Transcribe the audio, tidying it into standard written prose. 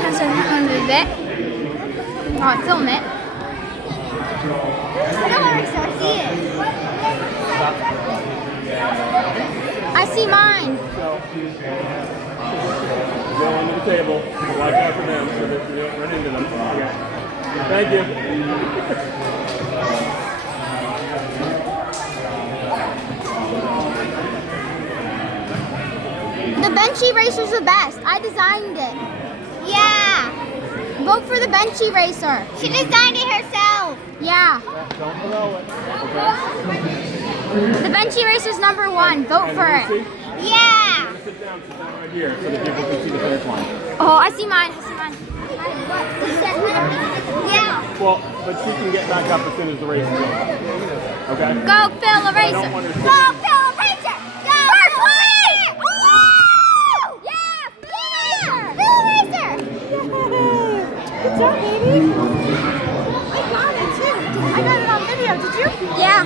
Has to move it. Oh, film it. I don't want to see it. I see mine. Go under the table. Watch out for them so that you don't run into them. Thank you. The bench eraser's the best. I designed it. Yeah. Vote for the bench eraser. She designed it herself. Yeah. Don't blow it. Okay. The bench eraser's #1. Vote for it. Yeah. Sit down right here so that people can see the finish line. Oh, I see mine. Yeah. Well, but she can get back up as soon as the race is over. Okay? Go, Phil Eraser. I don't want her to Go, Phil Eraser. Go, first one. Woo! Yeah, Phil Eraser. Good job, baby. I got it too. I got it on video. Did you? Yeah.